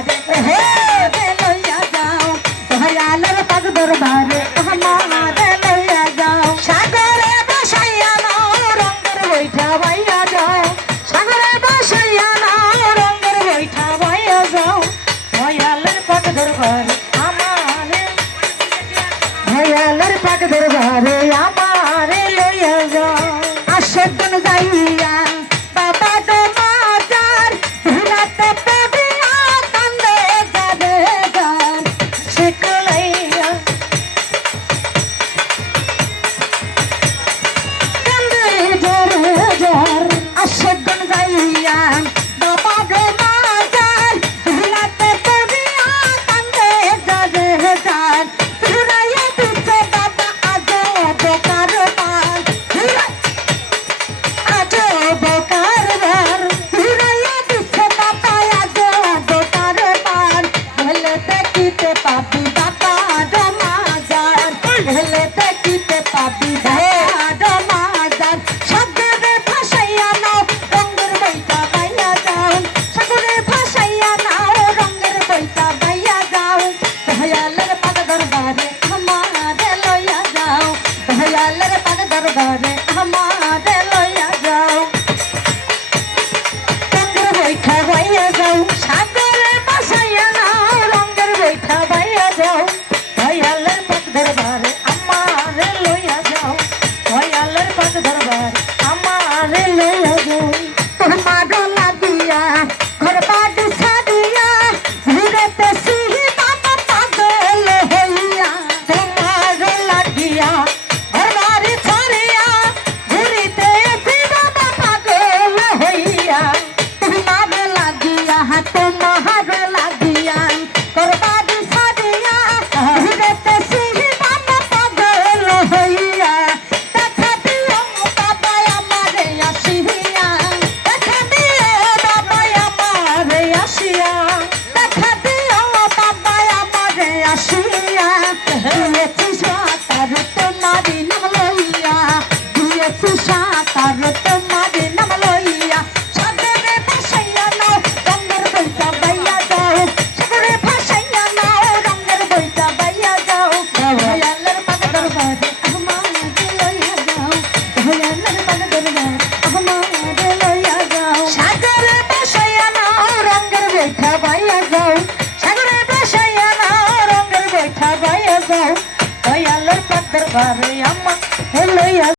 দরবারে হে লইয়া যাও দয়ালের পাক দরবারে আমারে লইয়া যাও সাগরে বসাইয়া নাও রঙের বৈঠা বাইয়া যাও সাগরে বসাইয়া নাও রঙের বৈঠা বাইয়া যাও দয়ালের পাক দরবারে আমারে দয়ালের পাক দরবারে আমারে লইয়া যাও আশেকন যাইয়া বাবা দমাজার ধুলাতে পড়িয়া কান্দে যাবে গান শিকলাইয়া কান্দে জরে জর আশেকন যাইয়া বাবা দমাজার ধুলাতে পড়িয়া কান্দে যাবে গান ধুলাইয়া দিতে বাবা আজো বেকার পান আজো বেকার বার ধুলাইয়া দিতে বাবা আজো বেকার পান ভেলে দেখিতে পাবি বাবা দমাজার ভেলে দেখিতে পাবি বাবা দমাজার সাগরে ভাসাইয়া নাও রঙের বইটা বাইয়া যাও সাগরে ভাসাইয়া নাও রঙের বইটা বাইয়া যাও দয়ালের পাক দরবারে আমারে লইয়া যাও দয়ালের পাক দরবারে আমারে লইয়া যাও রঙের বইটা বাইয়া যাও সাগরে ভাসাইয়া নাও রঙের বইটা বাইয়া যাও দয়ালের পাক দরবারে আমারে লইয়া যাও দয়ালের পাক দরবারে আমারে লইয়া যাও তোমার লাগিয়া ঘর বাড়ি ছাড়িয়া ঘুরেতে সিহি বাবা পাগল হইয়া তোমার লাগিয়া ঘর বাড়ি ছাড়িয়া ঘুরিতে বাবা পাগল হইয়া তোমার লাগিয়া তোমার লাগিয়া ঘর বাড়ি ছাড়িয়া ঘুরেতে সিহি বাবা পাগল হইয়া দেখা দিও বাবা আমারে আসিয়া দেখা দিও বাবা আমারে আসিয়া দেখা দিও বাবা আমারে আসিয়া দিয়েছি সাঁতার তোমারি নাম লইয়া দিয়েছি সাঁতার তোমারি নাম লইয়া সাগরে ভাসাইয়া নাও রঙের বইটা বাইয়া যাও সাগরে ভাসাইয়া নাও রঙের বইটা বাইয়া যাও দয়ালের পাক দরবারে আমারে লইয়া যাও দয়ালের পাক দরবারে আমারে লইয়া যাও সাগরে ভাসাইয়া নাও রঙের বইটা বাইয়া যাও সাগরে ভাসাইয়া নাও রঙের বইটা বাইয়া যাও দয়ালের পাক দরবারে আমারে লইয়া